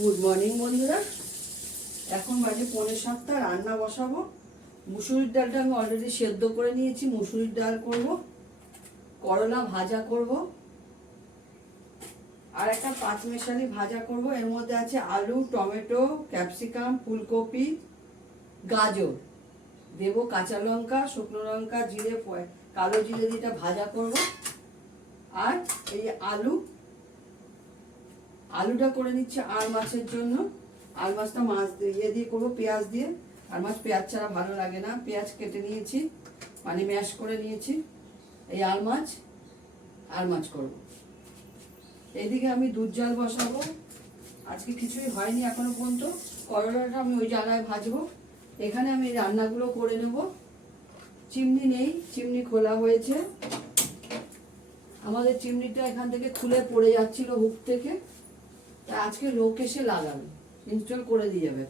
Good morning বন্ধুরা। এখন বাজে 6:45, রান্না বসাবো। মুসুরির ডালটা আমি অলরেডি সেদ্ধ করে নিয়েছি। মুসুরির ডাল করব, করলা ভাজা করব, আর একটা পাঁচমেশালি ভাজা করব। এর মধ্যে আছে আলু, টমেটো, ক্যাপসিকাম, ফুলকপি, গাজর দেব, কাঁচা লঙ্কা, শুকনো লঙ্কা, জিরে, কালো জিরে দিয়ে ভাজা করব। আর এই আলুটা করে নিচ্ছে আর মাছের জন্য। আর মাছটা দিয়ে করবো, পেঁয়াজ দিয়ে। আর মাছ পেঁয়াজ ছাড়া ভালো লাগে না। পেঁয়াজ কেটে নিয়েছি, মানে ম্যাশ করে নিয়েছি। এই আর মাছ করব। এইদিকে আমি দুধ জাল বসাবো। আজকে কিছুই হয়নি এখনো পর্যন্ত। করলাটা আমি ওই জায়গায় ভাজবো। এখানে আমি রান্নাগুলো করে নেব। চিমনি নেই, চিমনি খোলা হয়েছে। আমাদের চিমনিটা এখান থেকে খুলে পড়ে যাচ্ছিল হুক থেকে, তাই আজকে লোক এসে লাগাবে, ইনস্টল করে দিয়ে যাবে।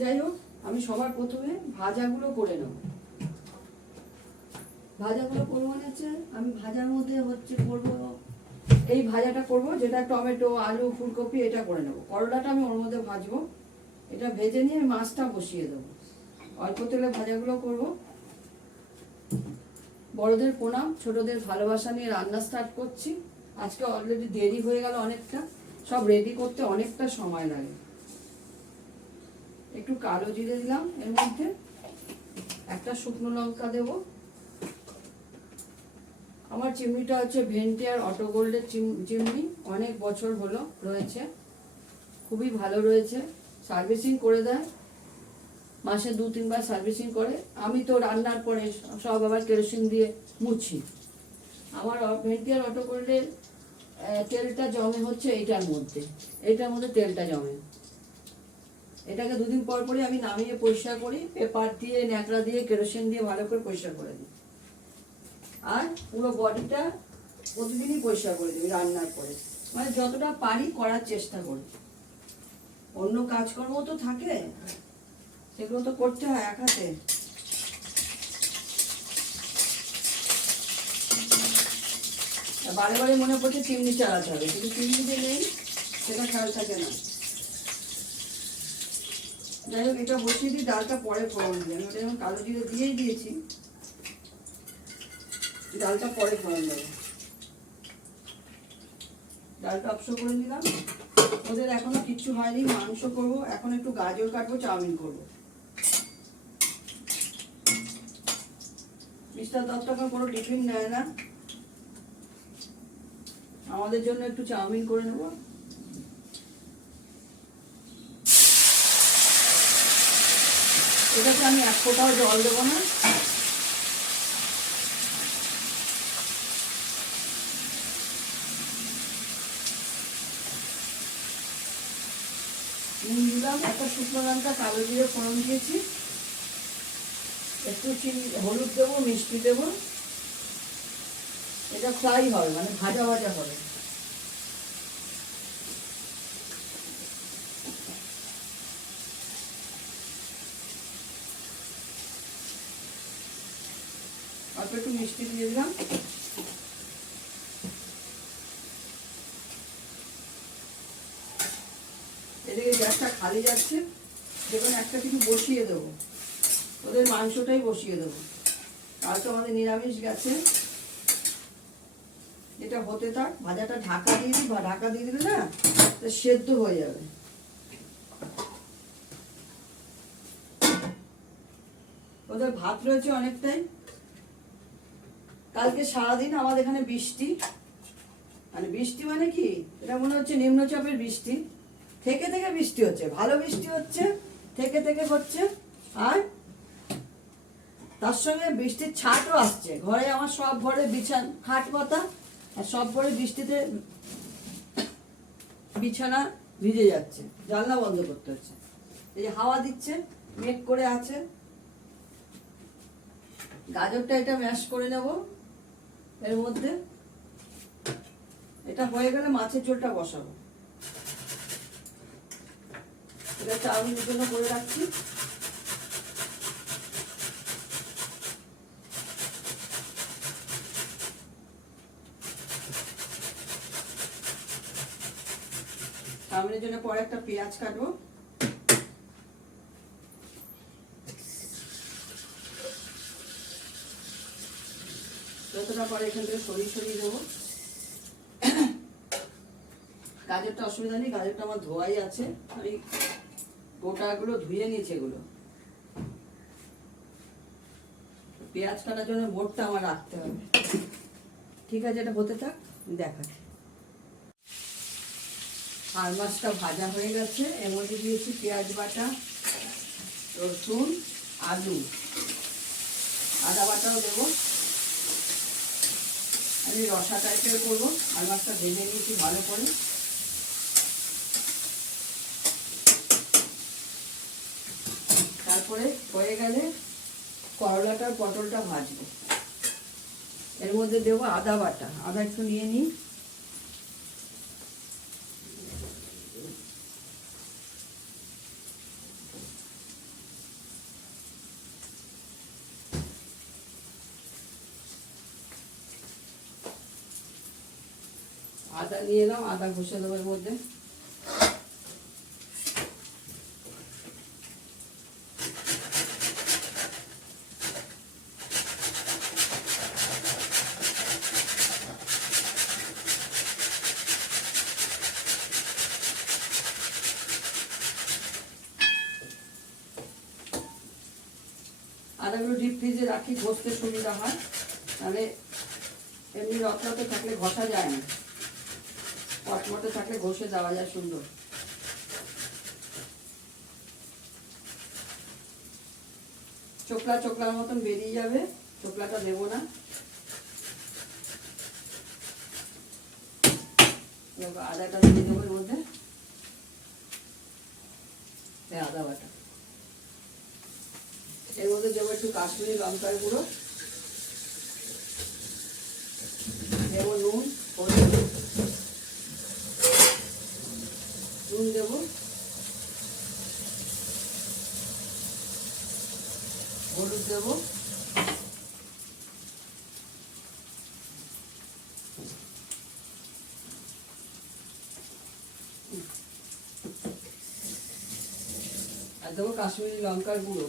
যাই হোক, আমি সবার প্রথমে ভাজাগুলো করে নেব। ভাজাগুলো করবো মানে হচ্ছে আমি ভাজার মধ্যে করবো এই ভাজাটা করব, যেটা টমেটো, আলু, ফুলকপি এটা করে নেব। করলাটা আমি ওর মধ্যে ভাজবো। এটা ভেজে নিয়ে আমি মাছটা বসিয়ে দেবো। অল্প তেলে ভাজাগুলো করব। বড়দের প্রণাম, ছোটদের ভালোবাসা নিয়ে রান্না স্টার্ট করছি। আজকে অলরেডি দেরি হয়ে গেল অনেকটা, সব রেডি করতে অনেকটা সময় লাগে। একটু কালো জিরে দিলাম এর মধ্যে, একটা শুকনো লঙ্কা দেব। আমার চিমনিটা হচ্ছে ভেন্টিয়ার অটো গোল্ডের চিমনি, অনেক বছর হলো রয়েছে, খুবই ভালো রয়েছে। সার্ভিসিং করে দেয়, মাসে 2-3 বার সার্ভিসিং করে। আমি তো রান্নার পরে সব আবার কেরোসিন দিয়ে মুছি। আমার ভেন্টিয়ার অটো গোল্ডের তেলটা জমে হচ্ছে এইটার মধ্যে তেলটা জমে। এটাকে 2 দিন পর পরই আমি নামিয়ে পরিষ্কার করি, পেপার দিয়ে, ন্যাকড়া দিয়ে, কেরোসিন দিয়ে ভালো করে পরিষ্কার করে দিই। আর পুরো বডিটা প্রতিদিনই পরিষ্কার করে দিই রান্নার পরে, মানে যতটা পারি করার চেষ্টা করি। অন্য কাজকর্ম তো থাকে, সেগুলো তো করতে হয় এক হাতে। বারে বারে মনে পড়ছে চিমনি চালাতে হবে, কিন্তু চিমনিতে নেই, সেটা খেয়াল থাকে না। যাই হোক, এটা বসিয়ে দিই, ডালটা পরে ফোড়ন দিই। আমি ওটা যেমন কালো জিরে দিয়েই দিয়েছি, ডালটা পরে ফোড়ন দেবো। ডালটা অপশন করে নিলাম। ওদের এখনো কিচ্ছু হয়নি, মাংস করব। এখন একটু গাজর কাটবো, চাউমিন করবো। মিস্টার দত্ত এখন কোনো টিফিন নেয় না, আমাদের জন্য একটু চাউমিন করে নেব। এটাতে আমি 1 ফোঁটাও জল দেবো না। নুন দিলাম, একটা শুকনো লঙ্কা, কালো জিরে ফোড়ন দিয়েছি, একটু হলুদ দেবো, মিষ্টি দেবো। এটা ফ্রাই হবে, মানে ভাজা ভাজা হবে। অল্প একটু মিষ্টি দিয়ে দিলাম। এদিকে গ্যাসটা খালি যাচ্ছে, যেখানে একটা কিছু বসিয়ে দেবো। ওদের মাংসটাই বসিয়ে দেবো। কালকে আমাদের নিরামিষ গেছে, এটা হতে থাক। ভাজাটা ঢাকা দিয়ে দিই, বা ঢাকা দিয়ে দিলে না সেদ্ধ হয়ে যাবে। ওদের ভাত রয়েছে অনেকটাই। কালকে সারাদিন আমাদের এখানে বৃষ্টি, মানে কি, এটা মনে হচ্ছে নিম্নচাপের বৃষ্টি। থেকে থেকে বৃষ্টি হচ্ছে, ভালো বৃষ্টি হচ্ছে, থেকে থেকে হচ্ছে। আর তার সঙ্গে বৃষ্টির ছাটও আসছে। ঘরে আমার সব ঘরে খাট পাতা, আর সব ঘরে বৃষ্টিতে বিছানা ভিজে যাচ্ছে, জানলা বন্ধ করতে হচ্ছে। এই যে হাওয়া দিচ্ছে, মেঘ করে আছে। গাজরটা এটা ম্যাশ করে নেব এর মধ্যে। এটা হয়ে গেলে মাছের ঝোলটা বসাবো। এটা চাউমিনের জন্য করে রাখছি। চাউমিনের জন্য পরে একটা পেঁয়াজ কাটবো। যতটা পরে এখান থেকে সরিয়ে দেবো। গাজরটা অসুবিধা নেই, গাজরটা আমার ধোয়াই আছে, আমি গোটাগুলো ধুয়ে নিয়েছি। এগুলো পেঁয়াজ কাটার জন্য বোটটা আমার রাখতে হবে। ঠিক আছে, এটা হতে থাক, দেখাচ্ছি। আর মাছটা ভাজা হয়ে গেছে, এর মধ্যে দিয়েছি পেঁয়াজ বাটা, রসুন, আলু, আদা বাটাও দেবো। আমি রসা টাইপের করবো। আর মাছটা ভেজে নিয়েছি ভালো করে। তারপরে হয়ে গেলে করলাটা আর পটলটা ভাজবো। এর মধ্যে দেবো আদা বাটা, আদা একটু নিয়ে নিই। আদা নিয়ে এলাম, আদা ঘষে দেবো এর মধ্যে। আদাগুলো ডিপ ফ্রিজে রাখি, ঘষতে সুবিধা হয়, তাহলে এমনি রত্রাতে থাকলে ঘষা যায় না, কটমটে থাকলে ঘষে দেওয়া যায় সুন্দর। চোকলা চোকলার মতন বেরিয়ে যাবে, চোকলাটা দেবো না। আদাটা দিয়ে দেবো এর মধ্যে, আদা বাটা। এর মধ্যে দেবো একটু কাশ্মীরি লঙ্কার গুঁড়ো, দেবো নুন, নুন দেবো, হলুদ দেবো, আর দেবো কাশ্মীরি লঙ্কার গুঁড়ো,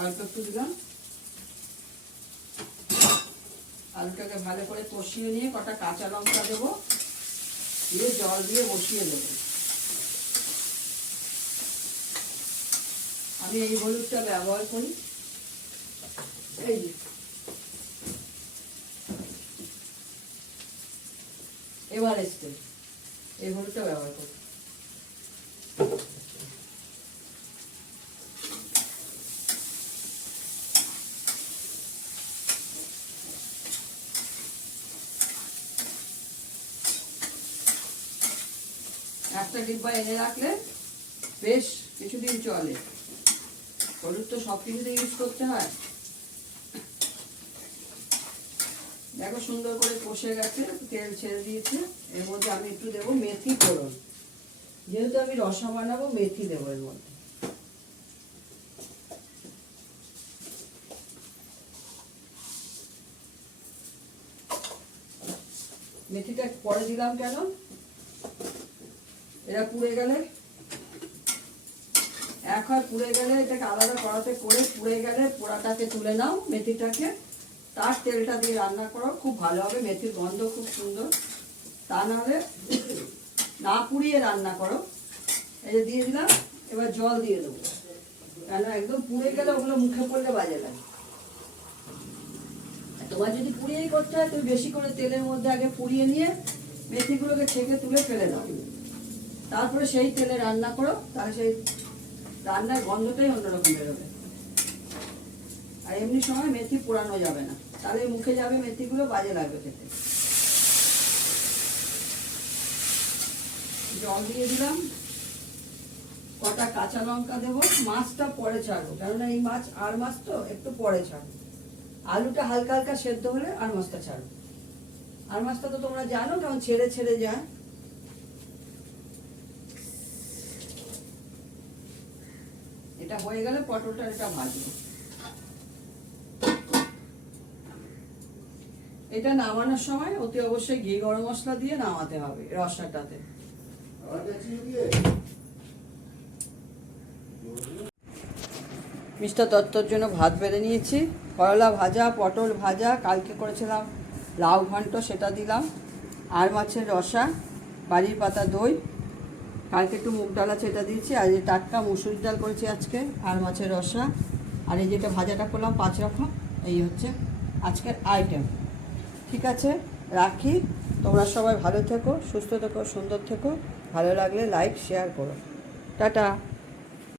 অল্প একটু দিলাম। আলুটাকে ভালো করে কষিয়ে নিয়ে কটা কাঁচা লঙ্কা দেবো, দিয়ে জল দিয়ে বসিয়ে দেবো। আমি এই হলুদটা ব্যবহার করি, এই যে এভারেস্টে এই হলুদটা ব্যবহার করি। একটা ডিব্বা এনে রাখলে বেশ কিছুদিন চলে। হলুদ তো সব কিছুতে ইউজ করতে হয়। দেখো সুন্দর করে কষে গেছে, তেল ছেড়ে দিয়েছে। এর মধ্যে আমি একটু দেবো মেথি ফোড়ন, যেহেতু আমি রসা বানাবো মেথি দেবো এর মধ্যে। মেথিটা পরে দিলাম কেন, এরা পুড়ে গেলে, এক হয় পুড়ে গেলে এটাকে আলাদা কড়াতে করে পুড়ে গেলে পোড়াটাকে তুলে নাও, মেথিটাকে তার তেলটা দিয়ে রান্না করো, খুব ভালো হবে। মেথির গন্ধ খুব সুন্দর। তা নাহলে না পুড়িয়ে রান্না করো। এই যে দিয়ে দিলাম, এবার জল দিয়ে দেবো, কেন একদম পুড়ে গেলে ওগুলো মুখে পড়লে বাজে লাগে। তোমার যদি পুড়িয়েই করতে হয়, তুমি বেশি করে তেলের মধ্যে আগে পুড়িয়ে নিয়ে মেথিগুলোকে ছেঁকে তুলে ফেলে দাও, তারপরে সেই তেলে রান্না করো, তাহলে সেই রান্নার গন্ধটাই অন্যরকম বেরোবে। আর এমনি সময় মেথি পোড়ানো যাবে না, তাহলে মুখে যাবে মেথিগুলো, বাজে লাগবে খেতে। জল দিয়ে দিলাম, কটা কাঁচা লঙ্কা দেবো। মাছটা পরে ছাড়বো, কেননা এই মাছ আর মাছ তো একটু পরে ছাড়বো। আলুটা হালকা হালকা সেদ্ধ হলে আর মাছটা ছাড়বো। আর মাছটা তো তোমরা জানো কেমন ছেড়ে ছেড়ে যায়। এটা হয়ে গেলে পটলটা এটা ভাজবো। এটা নামানোর সময় অতি অবশ্যই ঘি গরম মশলা দিয়ে নামাতে হবে রসাটাতে। মিস্টার দত্তর জন্য ভাত বেড়ে নিয়েছি, করলা ভাজা, পটল ভাজা, কালকে করেছিলাম লাউ ঘন্ট সেটা দিলাম, আর মাছের রসা, বাড়ির পাতা দই, কালকে একটু মুগ ডাল আছে এটা দিয়েছি, আর এই টাটকা মুসুর ডাল করেছি আজকে, আর মাছের রসা, আর এই যেটা ভাজাটা করলাম 5 রকম। এই হচ্ছে আজকের আইটেম। ঠিক আছে, রাখি। তোমরা সবাই ভালো থেকো, সুস্থ থেকো, সুন্দর থেকো। ভালো লাগলে লাইক শেয়ার করো। টাটা।